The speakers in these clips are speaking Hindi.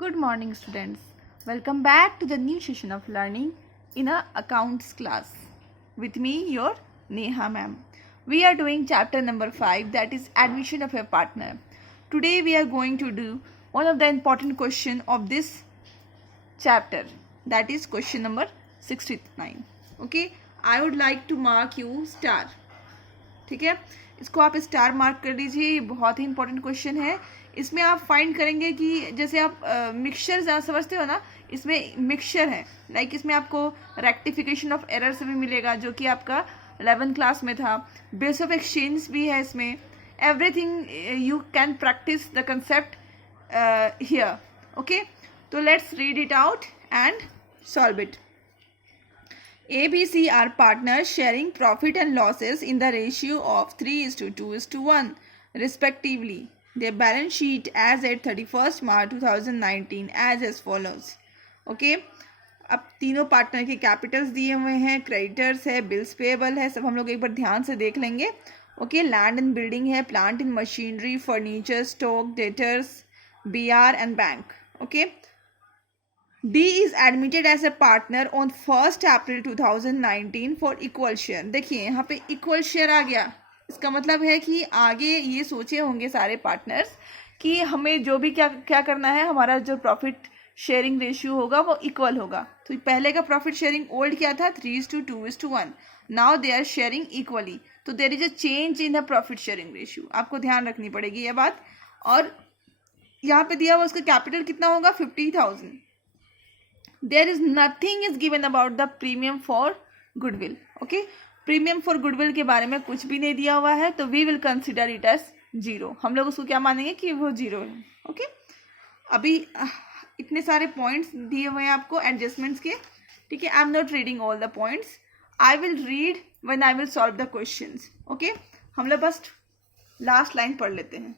Good morning, students. Welcome back to the new session of learning in a accounts class. With me, your Neha ma'am. We are doing chapter number 5, that is admission of a partner. Today we are going to do one of the important question of this chapter, that is question number 69. Okay, I would like to mark you star. ठीक है, इसको आप स्टार मार्क कर लीजिए. ये बहुत ही इंपॉर्टेंट क्वेश्चन है. इसमें आप फाइंड करेंगे कि जैसे आप मिक्सचर समझते हो ना, इसमें मिक्सचर है. लाइक इसमें आपको रेक्टिफिकेशन ऑफ एरर से भी मिलेगा, जो कि आपका 11th क्लास में था. बेस ऑफ एक्सचेंज भी है इसमें. Everything you can practise the concept here. Okay, तो let's read it out and solve it. A, B, C are partners sharing profit and losses in the ratio of 3:2:1 respectively. Their balance sheet as at 31st March 2019 as follows. Okay, अब तीनों पार्टनर के कैपिटल्स दिए हुए हैं, क्रेडिटर्स है, बिल्स पेएबल है, सब हम लोग एक बार ध्यान से देख लेंगे. ओके, लैंड एंड बिल्डिंग है, plant and machinery, furniture, stock, debtors, BR and bank. Okay, D is admitted as a partner on 1st April 2019 for equal share. देखिए यहाँ पे equal share आ गया. इसका मतलब है कि आगे ये सोचे होंगे सारे पार्टनर्स कि हमें जो भी क्या क्या करना है, हमारा जो प्रॉफिट शेयरिंग रेशियो होगा वो इक्वल होगा. तो पहले का प्रॉफिट शेयरिंग ओल्ड क्या था, 3:2:1. Now they are sharing equally. तो there is a change in the profit sharing ratio. आपको ध्यान रखनी पड़ेगी ये बात. और यहाँ पे दिया हुआ उसका कैपिटल कितना होगा, 50,000. There is nothing is given about the premium for goodwill. Okay, premium for goodwill के बारे में कुछ भी नहीं दिया हुआ है, तो we will consider it as zero. हम लोग उसको क्या मानेंगे कि वो जीरो है. ओके, अभी इतने सारे पॉइंट्स दिए हुए हैं आपको एडजस्टमेंट्स के. ठीक है, I am not reading all the points. I will read when I will solve the questions. Okay, हम लोग बस लास्ट लाइन पढ़ लेते हैं.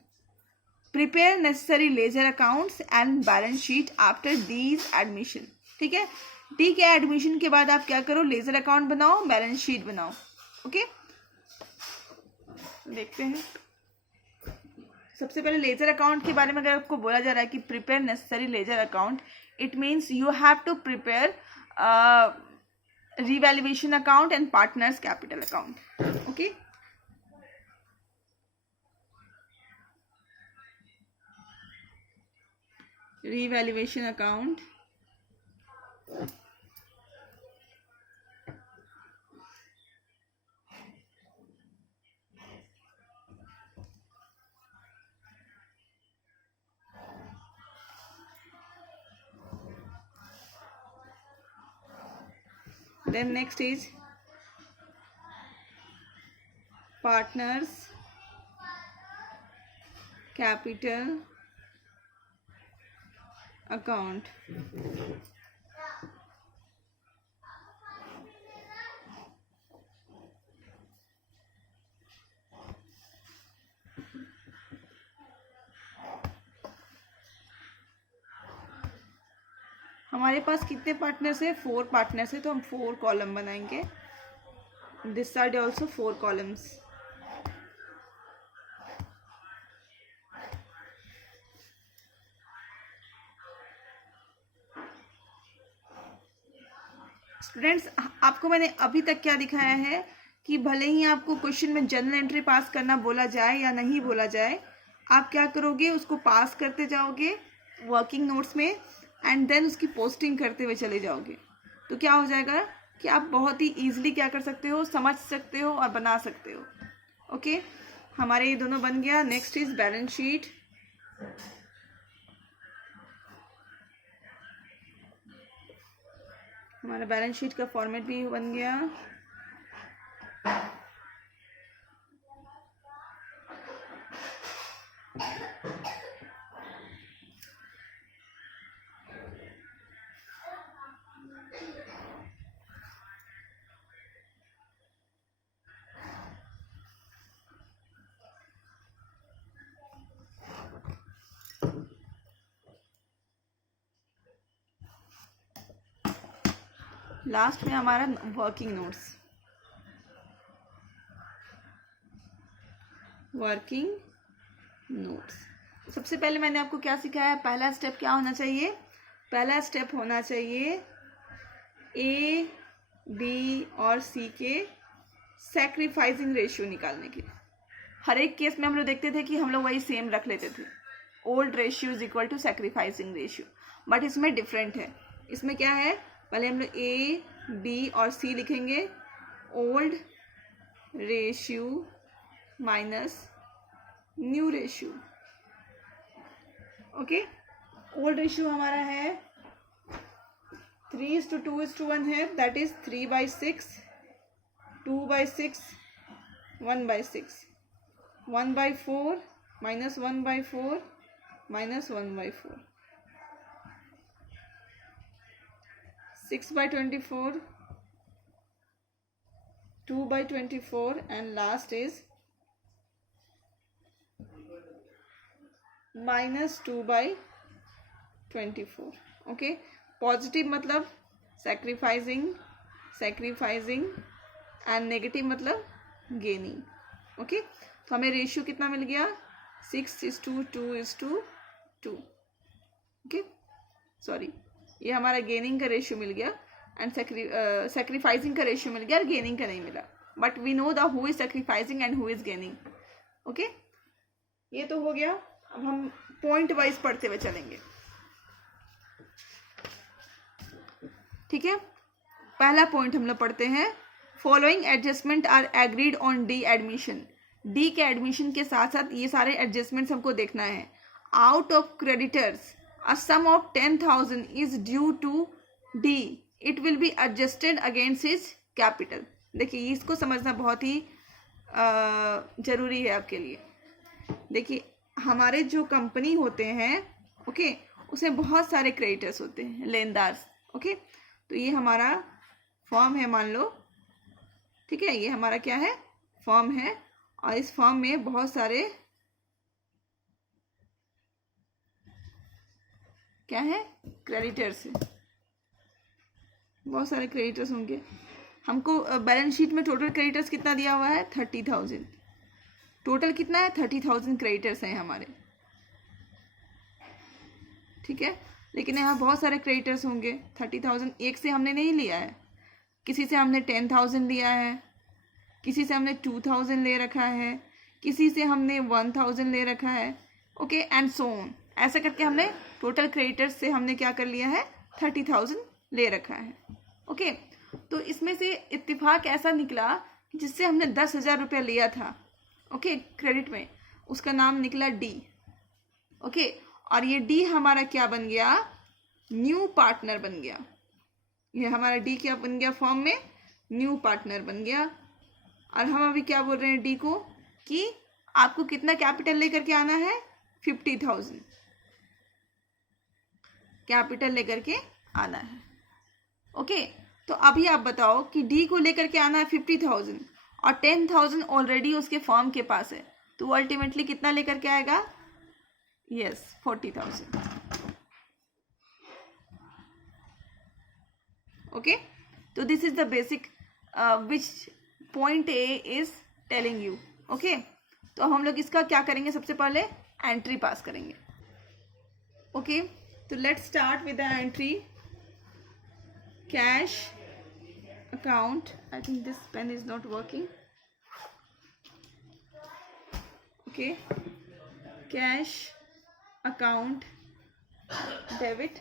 Prepare necessary ledger accounts and balance sheet after these admission. ठीक है, डी के एडमिशन के बाद आप क्या करो, लेजर अकाउंट बनाओ, बैलेंस शीट बनाओ. ओके, देखते हैं. सबसे पहले लेजर अकाउंट के बारे में अगर आपको बोला जा रहा है कि prepare necessary ledger account, it means you have to prepare revaluation account and partners capital account. Okay, revaluation account, then next is partners capital account. हमारे पास कितने पार्टनर्स है, 4 पार्टनर्स है, तो हम 4 कॉलम बनाएंगे. This side also 4 columns. Students, आपको मैंने अभी तक क्या दिखाया है कि भले ही आपको क्वेश्चन में जर्नल एंट्री पास करना बोला जाए या नहीं बोला जाए, आप क्या करोगे, उसको पास करते जाओगे वर्किंग नोट्स में एंड देन उसकी पोस्टिंग करते हुए चले जाओगे. तो क्या हो जाएगा कि आप बहुत ही ईजिली क्या कर सकते हो, समझ सकते हो और बना सकते हो. ओके, हमारे ये दोनों बन गया. Next is balance sheet. हमारा बैलेंस शीट का फॉर्मेट भी बन गया. लास्ट में हमारा वर्किंग नोट्स. वर्किंग नोट्स सबसे पहले मैंने आपको क्या सिखाया, पहला स्टेप क्या होना चाहिए, पहला स्टेप होना चाहिए ए बी और सी के सैक्रिफाइसिंग रेशियो निकालने के लिए। हर एक केस में हम लोग देखते थे कि हम लोग वही सेम रख लेते थे, old ratio is equal to sacrificing ratio, but इसमें डिफरेंट है। इसमें क्या है, पहले हम लोग ए बी और सी लिखेंगे, old ratio minus new ratio. Okay, old ratio हमारा है 3:2:1 है, that is 3/6, 2/6, 1/6, 1/4 minus 1/4 minus 1/4, 6/24, 2/24 and last is minus 2/24. Okay, positive मतलब सैक्रिफाइसिंग एंड नेगेटिव मतलब गेनिंग। ओके, तो हमें रेशियो कितना मिल गया, 6:2:2। ओके, सॉरी, ये हमारा गेनिंग का रेशियो मिल गया एंड सैक्रिफाइसिंग का रेशियो मिल गया और गेनिंग का नहीं मिला, but we know the who is sacrificing and who is gaining. Okay, ये तो हो गया। अब हम पॉइंट वाइज पढ़ते हुए चलेंगे। ठीक है, पहला पॉइंट हम लोग पढ़ते हैं, following adjustment are agreed on D admission. D के एडमिशन के साथ साथ ये सारे एडजस्टमेंट्स हमको देखना है। Out of creditors a sum of 10,000 is due to D, it will be adjusted against his capital. देखिए, इसको समझना बहुत ही जरूरी है आपके लिए। देखिए, हमारे जो कंपनी होते हैं, ओके, उसमें बहुत सारे क्रेडिटर्स होते हैं, लेनदार्स। ओके, तो ये हमारा फॉर्म है, मान लो, ठीक है, ये हमारा क्या है, फॉर्म है, और इस फॉर्म में बहुत सारे क्या है, क्रेडिटर्स है, बहुत सारे क्रेडिटर्स होंगे। हमको बैलेंस शीट में टोटल क्रेडिटर्स कितना दिया हुआ है, 30,000। टोटल कितना है, 30,000 क्रेडिटर्स हैं हमारे। ठीक है, लेकिन यहाँ बहुत सारे क्रेडिटर्स होंगे। 30,000 एक से हमने नहीं लिया है, किसी से हमने 10,000 लिया है, किसी से हमने 2,000 ले रखा है, किसी से हमने 1,000 ले रखा है। ओके, एंड सो ऑन, ऐसा करके हमने टोटल क्रेडिटर्स से हमने क्या कर लिया है, 30,000 ले रखा है। ओके, तो इसमें से इत्तेफाक ऐसा निकला कि जिससे हमने 10,000 रुपया लिया था, ओके, क्रेडिट में, उसका नाम निकला डी। ओके, और ये डी हमारा क्या बन गया, न्यू पार्टनर बन गया। ये हमारा डी क्या बन गया, फॉर्म में न्यू पार्टनर बन गया। और हम अभी क्या बोल रहे हैं डी को, कि आपको कितना कैपिटल लेकर के आना है, 50,000 कैपिटल लेकर के आना है। ओके, तो अभी आप बताओ कि डी को लेकर के आना है 50,000 और 10,000 ऑलरेडी उसके फॉर्म के पास है, तो वो अल्टीमेटली कितना लेकर के आएगा, यस, 40,000। ओके, तो this is the basic which point A is telling you. Okay, तो हम लोग इसका क्या करेंगे, सबसे पहले एंट्री पास करेंगे। ओके, तो let's start with the entry, cash account. I think this pen is not working. Okay, cash account debit,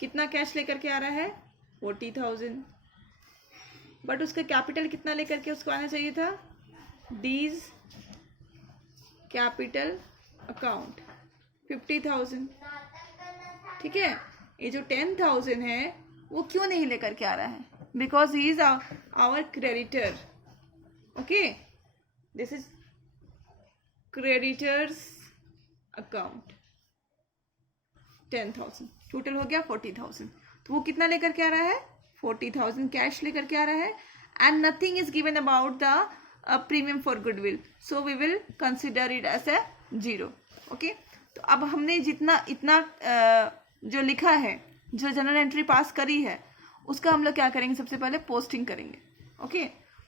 कितना कैश लेकर के आ रहा है, 40,000, बट उसका कैपिटल कितना लेकर के उसको आना चाहिए था, डीज कैपिटल अकाउंट 50,000। ठीक है, ये जो 10,000 है वो क्यों नहीं लेकर के आ रहा है, because he is our creditor. Okay, this is creditors account, 10,000, total हो गया 40,000। तो वो कितना लेकर के आ रहा है, 40,000 कैश लेकर के आ रहा है, and nothing is given about the premium for goodwill, so we will consider it as a 0। Okay, तो अब हमने जितना इतना जो लिखा है, जो जनरल एंट्री पास करी है, उसका हम लोग क्या करेंगे, सबसे पहले पोस्टिंग करेंगे। ओके,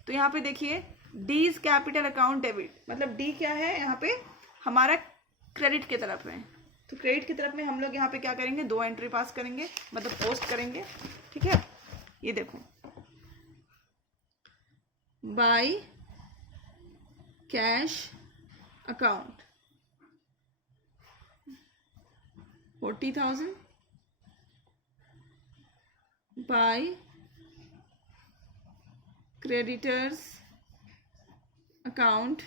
तो यहाँ पे देखिए, डीज कैपिटल अकाउंट डेबिट, मतलब डी क्या है, यहाँ पे हमारा क्रेडिट की तरफ में। तो क्रेडिट की तरफ में हम लोग यहाँ पे क्या करेंगे, 2 एंट्री पास करेंगे, मतलब पोस्ट करेंगे। ठीक है, ये देखो, by cash account 40,000, by creditors account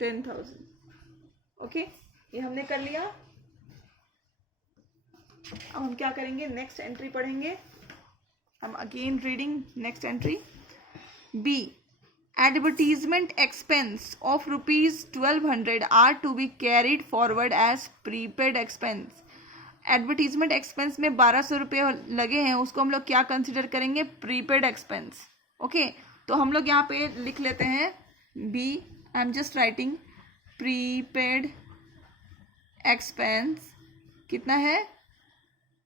10,000। Okay, ये हमने कर लिया। अब हम क्या करेंगे, नेक्स्ट एंट्री पढ़ेंगे हम। Again reading next entry. B, advertisement expense of ₹1200 are to be carried forward as prepaid expense. Advertisement expense में 1200 रुपये लगे हैं, उसको हम लोग क्या कंसिडर करेंगे, प्रीपेड एक्सपेंस। ओके, तो हम लोग यहाँ पे लिख लेते हैं B, I am just writing prepaid expense कितना है,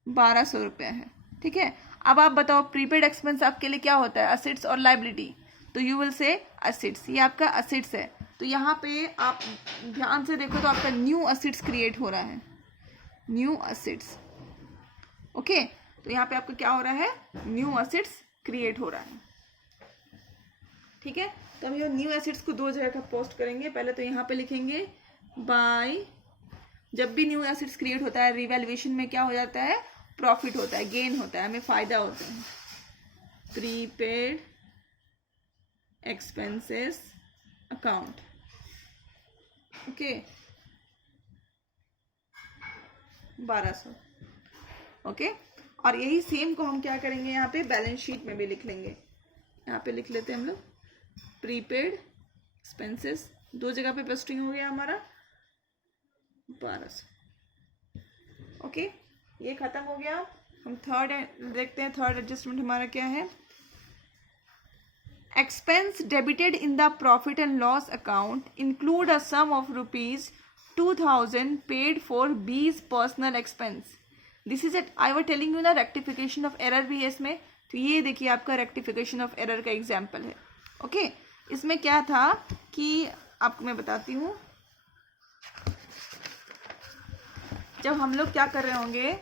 1200 रुपये है। ठीक है, अब आप बताओ प्रीपेड एक्सपेंस आपके लिए क्या होता है, असेट्स और लाइबिलिटी। तो यू विल से असेट्स, ये आपका असेट्स है। तो यहाँ पे आप ध्यान से देखो तो आपका न्यू असेट्स क्रिएट हो रहा है, न्यू असेट्स। ओके, तो यहाँ पे आपका क्या हो रहा है, न्यू असेट्स क्रिएट हो रहा है। ठीक है, तो हम ये न्यू एसेट्स को 2 जगह का पोस्ट करेंगे। पहले तो यहाँ पे लिखेंगे बाय, जब भी न्यू एसेट्स क्रिएट होता है रिवैल्यूएशन में क्या हो जाता है, प्रॉफिट होता है, गेन होता है, हमें फायदा होता है। Prepaid expenses account. Okay, 1200। Okay, और यही सेम को हम क्या करेंगे, यहाँ पे बैलेंस शीट में भी लिख लेंगे। यहाँ पे लिख लेते हैं हम लोग प्रीपेड एक्सपेंसेस, 2 जगह पे पोस्टिंग हो गया हमारा 1200। ओके, ये खत्म हो गया। हम थर्ड देखते हैं, थर्ड एडजस्टमेंट हमारा क्या है। Expense debited in the profit and loss account include a sum of ₹2,000 paid for B's personal expense. This is eight, I were telling you ना, रेक्टिफिकेशन ऑफ एरर भी है इसमें। तो ये देखिए आपका रेक्टिफिकेशन ऑफ एरर का एग्जाम्पल है। ओके, इसमें क्या था कि आपको मैं बताती हूँ, जब हम लोग क्या कर रहे होंगे,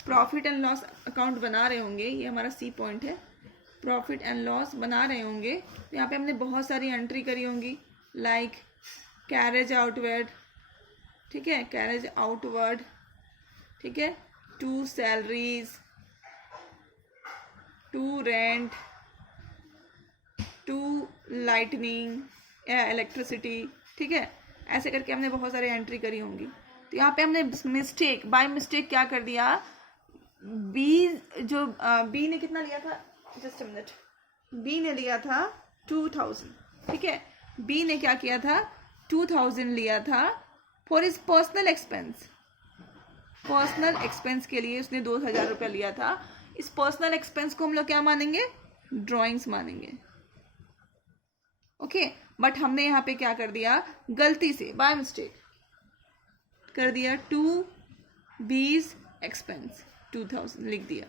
प्रॉफिट एंड लॉस अकाउंट बना रहे होंगे, ये हमारा सी पॉइंट है, प्रॉफिट एंड लॉस बना रहे होंगे, तो यहाँ पे हमने बहुत सारी एंट्री करी होंगी, लाइक कैरेज आउटवर्ड। ठीक है, कैरेज आउटवर्ड। ठीक है, 2 सैलरीज, 2 रेंट, 2 लाइटनिंग या इलेक्ट्रिसिटी। ठीक है, ऐसे करके हमने बहुत सारी एंट्री करी होंगी। तो यहाँ पे हमने मिस्टेक, बाय मिस्टेक क्या कर दिया, बी, जो बी ने कितना लिया था, जस्ट अ मिनट, बी ने लिया था 2000। ठीक है, बी ने क्या किया था, 2000 लिया था for his personal expense. Personal expense के लिए उसने 2000 रुपया लिया था। इस पर्सनल एक्सपेंस को हम लोग क्या मानेंगे, ड्रॉइंग्स मानेंगे। ओके, बट हमने यहाँ पे क्या कर दिया, गलती से बाय मिस्टेक कर दिया 2 बीज एक्सपेंस 2000 लिख दिया।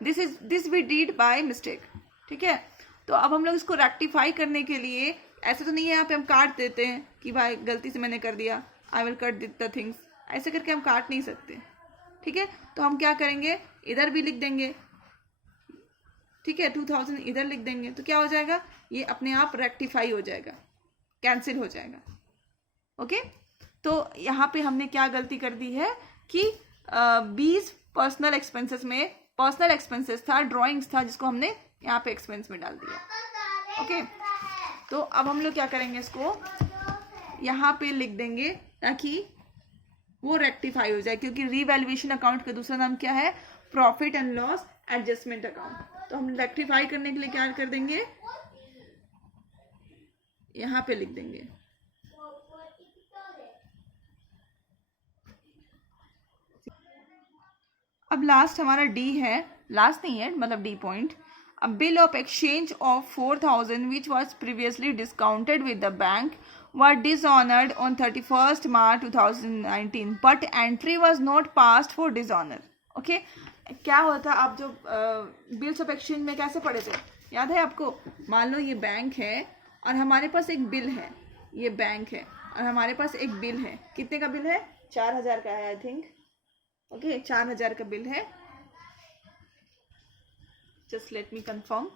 This we did by mistake. ठीक है, तो अब हम लोग इसको रेक्टिफाई करने के लिए, ऐसे तो नहीं है यहाँ पे हम काट देते हैं कि भाई गलती से मैंने कर दिया, I will cut the things, ऐसे करके हम काट नहीं सकते। ठीक है, तो हम क्या करेंगे, इधर भी लिख देंगे। ठीक है, 2000 इधर लिख देंगे, तो क्या हो जाएगा, ये अपने आप रेक्टिफाई हो जाएगा, कैंसिल हो जाएगा। ओके, तो यहाँ पे हमने क्या गलती कर दी है कि 20 पर्सनल एक्सपेंसेस में पर्सनल एक्सपेंसेस था, ड्राइंग्स था, जिसको हमने यहाँ पे एक्सपेंस में डाल दिया। ओके, तो अब हम लोग क्या करेंगे, इसको यहाँ पे लिख देंगे ताकि वो रेक्टिफाई हो जाए, क्योंकि रीवैल्यूएशन अकाउंट का दूसरा नाम क्या है, profit and loss adjustment account. तो हम रेक्टिफाई करने के लिए क्या कर देंगे, यहाँ पे लिख देंगे। अब लास्ट हमारा डी है, लास्ट नहीं है, मतलब D point. A bill of exchange of 4,000 which was previously discounted with the bank were dishonored on 31st March 2019 but entry was not passed for dishonor. Okay, क्या होता, आप जो बिल्स ऑफ एक्सचेंज में कैसे पढ़े थे, याद है आपको, मान लो ये बैंक है और हमारे पास एक बिल है, ये बैंक है और हमारे पास एक बिल है। कितने का बिल है? 4000 का है आई थिंक। ओके, 4000 का बिल है। Just let me confirm.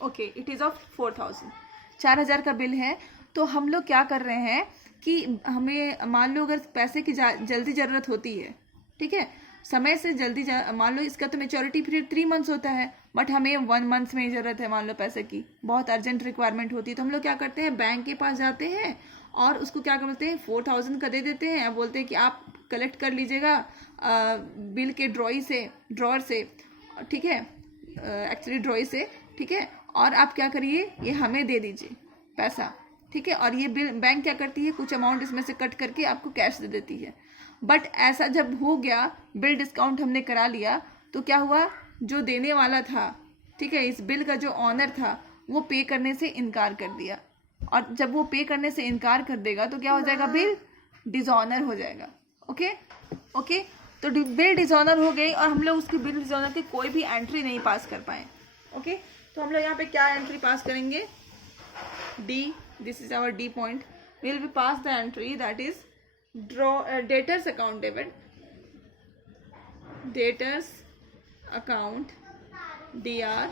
Okay, it is of 4000। 4000 का बिल है। तो हम लोग क्या कर रहे हैं कि हमें मान लो अगर पैसे की जल्दी ज़रूरत होती है, ठीक है, समय से जल्दी मान लो इसका तो मेच्योरिटी पीरियड 3 मंथ्स होता है, बट हमें 1 मंथ में ही ज़रूरत है, मान लो पैसे की बहुत अर्जेंट रिक्वायरमेंट होती है, तो हम लोग क्या करते हैं, बैंक के पास जाते हैं और उसको क्या करते हैं, 4000 का दे देते हैं। अब बोलते हैं कि आप कलेक्ट कर लीजिएगा बिल के ड्रॉर से, ठीक है, एक्चुअली ड्रॉई से, ठीक है, और आप क्या करिए, ये हमें दे दीजिए पैसा, ठीक है। और ये बिल बैंक क्या करती है, कुछ अमाउंट इसमें से कट करके आपको कैश दे देती है। बट ऐसा जब हो गया, बिल डिस्काउंट हमने करा लिया, तो क्या हुआ, जो देने वाला था, ठीक है, इस बिल का जो ऑनर था, वो पे करने से इनकार कर दिया। और जब वो पे करने से इनकार कर देगा तो क्या हो जाएगा, बिल डिसऑनर हो जाएगा। ओके ओके, तो बिल डिसऑनर हो गई और हम लोग उसकी बिल डिसऑनर की कोई भी एंट्री नहीं पास कर पाए। ओके, तो हम लोग यहाँ पे क्या एंट्री पास करेंगे, D, this is our D point, will be pass the entry that is debtors account debit, debtors account DR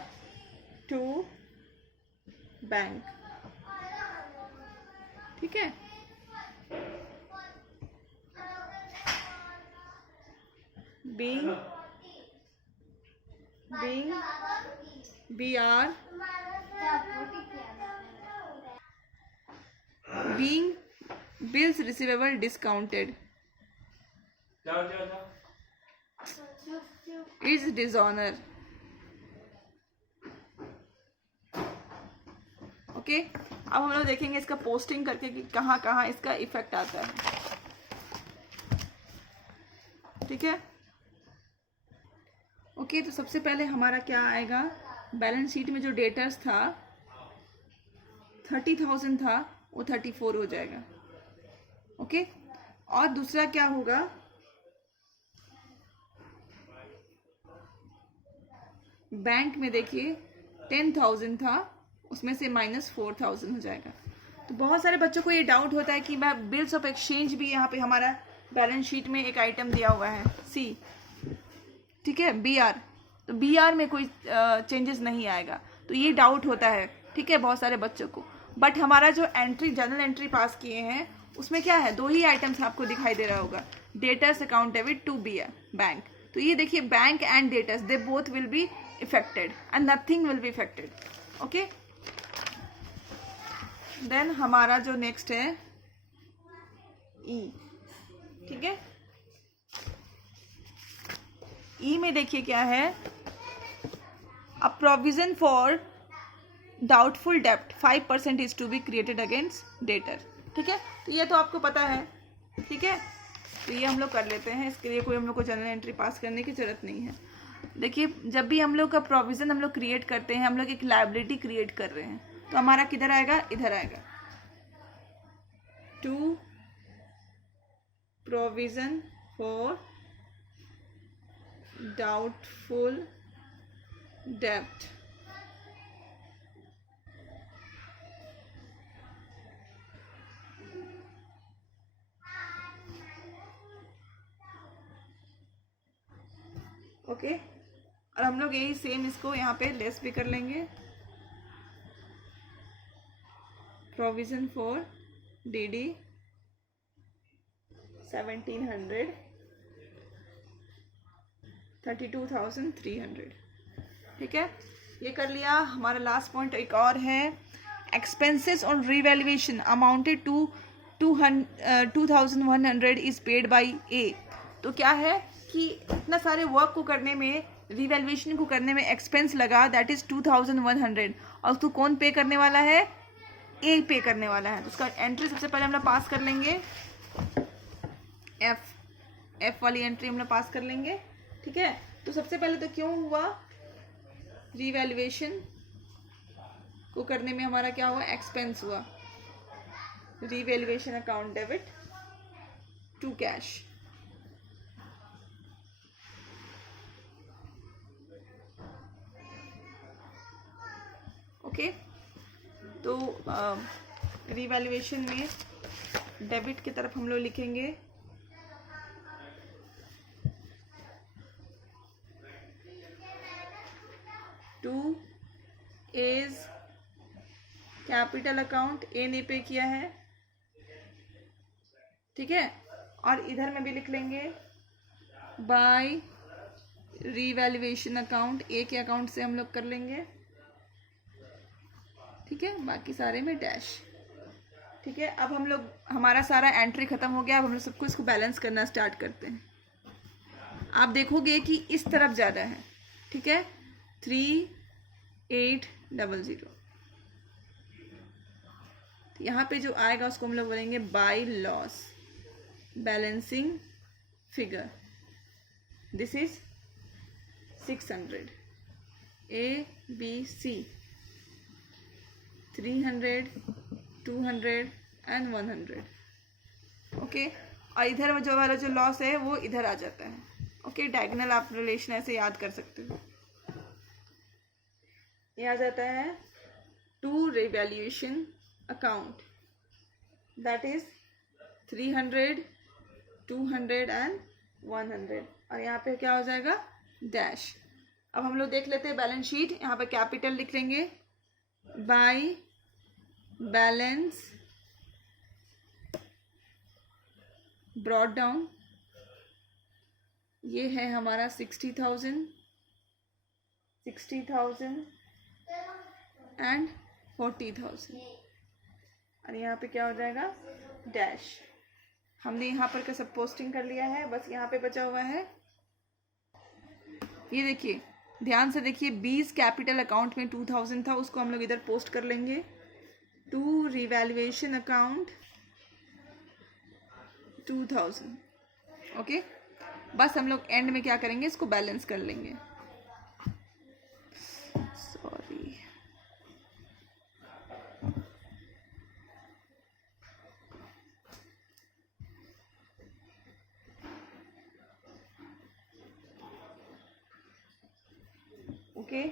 to bank, ठीक है। being BR being bills receivable discounted is dishonor। Okay, अब हम लोग देखेंगे इसका पोस्टिंग करके कि कहाँ कहाँ इसका इफेक्ट आता है, ठीक है। ओके, तो सबसे पहले हमारा क्या आएगा, बैलेंस शीट में जो डेटर्स था 30,000 था, वो 34 हो जाएगा। ओके, और दूसरा क्या होगा, बैंक में देखिए 10,000 था, उसमें से -4,000 हो जाएगा। तो बहुत सारे बच्चों को ये डाउट होता है कि मैं बिल्स ऑफ एक्सचेंज भी यहाँ पे हमारा बैलेंस शीट में एक आइटम दिया हुआ है सी, ठीक है, BR, तो BR में कोई चेंजेस नहीं आएगा, तो ये डाउट होता है, ठीक है, बहुत सारे बच्चों को। बट हमारा जो एंट्री जनरल एंट्री पास किए हैं उसमें क्या है, 2 ही आइटम्स आपको दिखाई दे रहा होगा, debtors account debit to BR bank. तो ये देखिए, bank and debtors they both will be affected and nothing will be affected. Okay, then हमारा जो नेक्स्ट है ई, ठीक है, ई में देखिए क्या है, अ प्रोविजन फॉर डाउटफुल डेप्ट 5% is to be created against debtor, ठीक है। तो ये तो आपको पता है, ठीक है, तो ये हम लोग कर लेते हैं, इसके लिए कोई हम लोग को जनरल एंट्री पास करने की जरूरत नहीं है। देखिए, जब भी हम लोग का प्रोविजन हम लोग क्रिएट करते हैं, हम लोग एक लायबिलिटी क्रिएट कर रहे हैं, तो हमारा किधर आएगा, इधर आएगा, टू प्रोविजन फॉर डाउटफुल डेप्ट, ओके। और हम लोग यही सेम इसको यहाँ पे लेस भी कर लेंगे, प्रोविजन फॉर DD 1700 32,300, ठीक है, ये कर लिया। हमारा लास्ट पॉइंट एक और है, expenses on revaluation amounted to 2,100 is paid by A. तो क्या है कि इतना सारे वर्क को करने में, रीवैल्यूएशन को करने में एक्सपेंस लगा, दैट इज 2,100, और उसको कौन पे करने वाला है, ए पे करने वाला है। तो उसका एंट्री सबसे पहले हम लोग पास कर लेंगे, एफ वाली एंट्री हम लोग पास कर लेंगे, ठीक है। तो सबसे पहले तो क्यों हुआ, रीवैल्यूएशन को करने में हमारा क्या हुआ, एक्सपेंस हुआ, revaluation account debit to cash, okay. तो रीवैल्यूएशन में डेबिट की तरफ हम लोग लिखेंगे 2 इज कैपिटल अकाउंट, ए ने पे किया है, ठीक है। और इधर में भी लिख लेंगे बाय रीवैल्यूएशन अकाउंट, ए के अकाउंट से हम लोग कर लेंगे, ठीक है। बाकी सारे में डैश, ठीक है। अब हम लोग, हमारा सारा एंट्री खत्म हो गया। अब हम लोग सबको इसको बैलेंस करना स्टार्ट करते हैं। आप देखोगे कि इस तरफ ज़्यादा है, ठीक है। 3800, यहाँ पे जो आएगा उसको हम लोग बोलेंगे by loss balancing figure. This is 600, A B C 300 200 and 100, okay. और इधर जो वाला जो लॉस है वो इधर आ जाता है, ओके। डायगोनल आप रिलेशन ऐसे याद कर सकते हो। ये आ जाता है to revaluation account, that is 300 200 and 100। और यहाँ पे क्या हो जाएगा, डैश। अब हम लोग देख लेते हैं बैलेंस शीट। यहाँ पे कैपिटल लिख लेंगे बाय बैलेंस ब्रॉड डाउन, ये है हमारा 60,000 एंड 40,000। और यहाँ पे क्या हो जाएगा, डैश। हमने यहाँ पर का सब पोस्टिंग कर लिया है, बस यहाँ पे बचा हुआ है, ये देखिए, ध्यान से देखिए, 20 कैपिटल अकाउंट में 2000 था, उसको हम लोग इधर पोस्ट कर लेंगे टू रिवैल्यूएशन अकाउंट 2000, ओके। बस हम लोग एंड में क्या करेंगे, इसको बैलेंस कर लेंगे। Sorry, okay.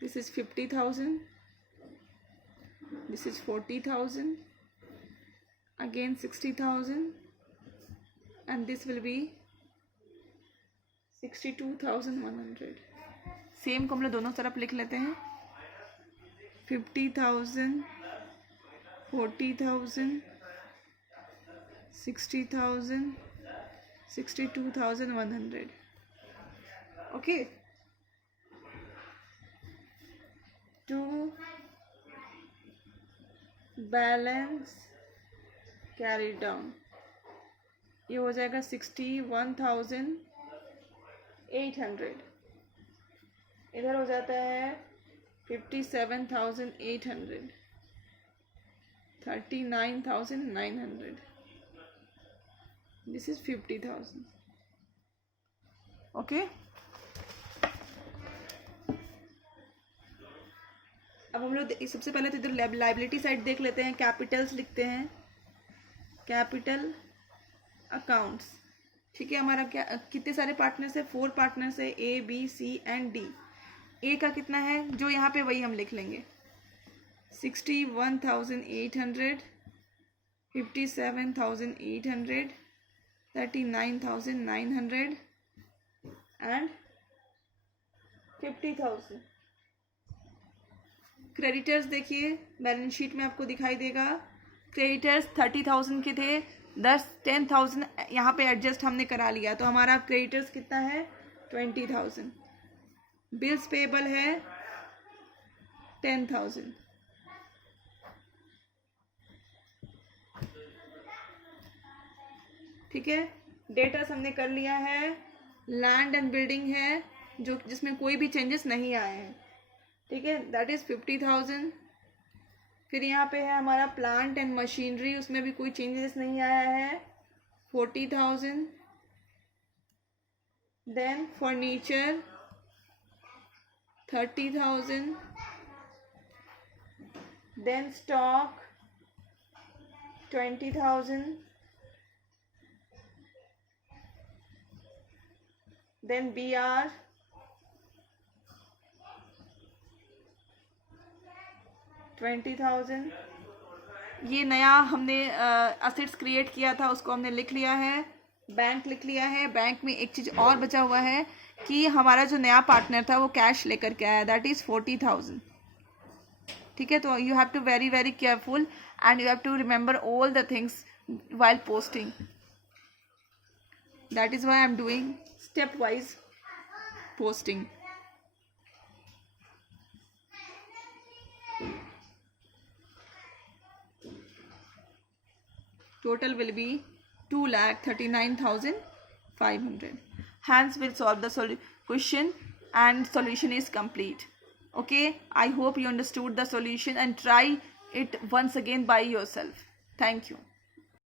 This is 50,000, this is 40,000, again 60,000, and this will be 62,100। Same को हम लोग दोनों तरफ लिख लेते हैं, 50,000 40,000 60,000 62,100, okay. To balance carry down, ये हो जाएगा 61,800। इधर हो जाता है 57,800 39,900, दिस इज 50,000, ओके। अब हम लोग सबसे पहले तो इधर लाइबिलिटी साइड देख लेते हैं। कैपिटल्स लिखते हैं, कैपिटल अकाउंट्स, ठीक है। हमारा क्या, कितने सारे पार्टनर्स है, 4 पार्टनर्स है, A B C and D. A का कितना है जो यहाँ पे, वही हम लिख लेंगे 61,800 57,800 39,900 एंड 50,000। क्रेडिटर्स देखिए बैलेंस शीट में आपको दिखाई देगा, क्रेडिटर्स 30,000 के थे, 10,000 यहाँ पे एडजस्ट हमने करा लिया, तो हमारा क्रेडिटर्स कितना है 20,000। बिल्स पेबल है 10,000, ठीक है। डेटर्स हमने कर लिया है, लैंड एंड बिल्डिंग है जो जिसमें कोई भी चेंजेस नहीं आए हैं, ठीक है, दैट इज 50,000। फिर यहाँ पे है हमारा प्लांट एंड मशीनरी, उसमें भी कोई चेंजेस नहीं आया है, 40,000। Then furniture 30,000, then stock 20,000, then BR 20,000, ये नया हमने असेट्स क्रिएट किया था, उसको हमने लिख लिया है, बैंक लिख लिया है। बैंक में एक चीज़ और बचा हुआ है कि हमारा जो नया पार्टनर था वो कैश लेकर के आया, दैट इज़ 40,000। ठीक है, तो you have to very very careful and you have to remember all the things while posting. That is why I am doing stepwise posting. Total will be 2,39,500. Hence will solve the question and solution is complete. Okay, I hope you understood the solution and try it once again by yourself. Thank you.